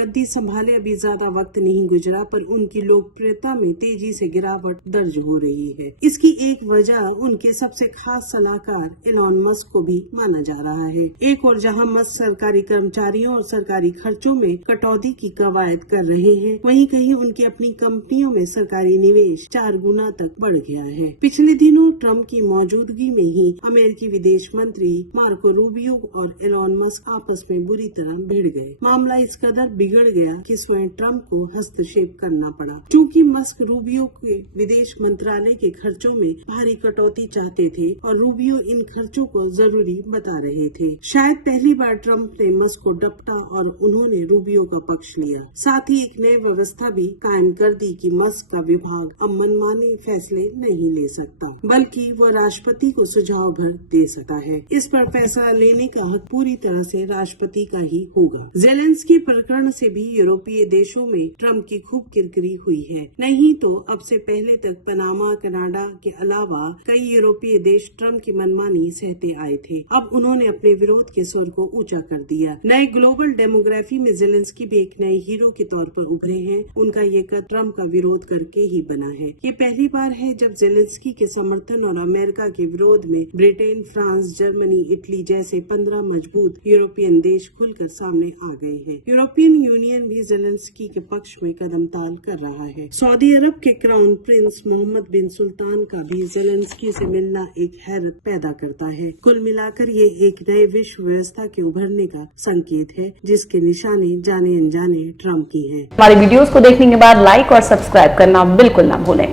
गद्दी संभाले अभी ज्यादा वक्त नहीं गुजरा, पर उनकी लोकप्रियता में तेजी से गिरावट दर्ज हो रही है। इसकी एक वजह उनके सबसे खास सलाहकार एलॉन मस्क को भी माना जा रहा है। एक और जहां मस्क सरकारी कर्मचारियों और सरकारी खर्चों में कटौती की कवायद कर रहे हैं, वहीं कहीं उनकी अपनी कंपनियों में सरकारी निवेश 4 गुना तक बढ़ गया है। पिछले दिनों ट्रंप की मौजूदगी में ही अमेरिकी विदेश मंत्री मार्को रूबियो और एलॉन मस्क आपस में बुरी तरह भिड़ गए। मामला इस कदर बिगड़ गया कि स्वयं ट्रंप को हस्तक्षेप करना पड़ा। चूंकि मस्क रूबियो के विदेश मंत्रालय के खर्चों में भारी कटौती चाहते थे और रूबियो इन खर्चों को जरूरी बता रहे थे। शायद पहली बार ट्रंप ने मस्क को डपटा और उन्होंने रूबियो का पक्ष लिया। साथ ही एक नई व्यवस्था भी कायम कर दी कि मस्क का विभाग अब मनमाने फैसले नहीं ले सकता, बल्कि वह राष्ट्रपति को सुझाव भर दे सकता है। इस पर फैसला लेने का हक पूरी तरह से राष्ट्रपति का ही होगा। ज़ेलेंस्की प्रकरण से भी यूरोपीय देशों में ट्रंप की खूब किरकिरी हुई है। नहीं तो अब से पहले तक पनामा, कनाडा के अलावा कई यूरोपीय देश ट्रंप की मनमानी सहते आए थे। अब उन्होंने अपने विरोध के स्वर को ऊंचा कर दिया। नए ग्लोबल डेमोग्राफी में ज़ेलेंस्की भी एक नए हीरो के तौर पर उभरे हैं। उनका ये कद ट्रंप का विरोध करके ही बना है। ये पहली बार है जब ज़ेलेंस्की के समर्थन और अमेरिका के विरोध में ब्रिटेन, फ्रांस, जर्मनी, इटली जैसे 15 मजबूत यूरोपियन देश खुलकर सामने आ गए हैं। यूरोपियन यूनियन भी ज़ेलेंस्की के पक्ष में कदम ताल कर रहा है। सऊदी अरब के क्राउन प्रिंस मोहम्मद बिन सुल्तान का भी ज़ेलेंस्की से मिलना एक हैरत पैदा करता है। कुल मिलाकर ये एक नए विश्व व्यवस्था के उभरने का संकेत है, जिसके निशाने जाने अनजाने ट्रंप की हैं। हमारे वीडियोस को देखने के बाद लाइक और सब्सक्राइब करना बिल्कुल ना भूलें।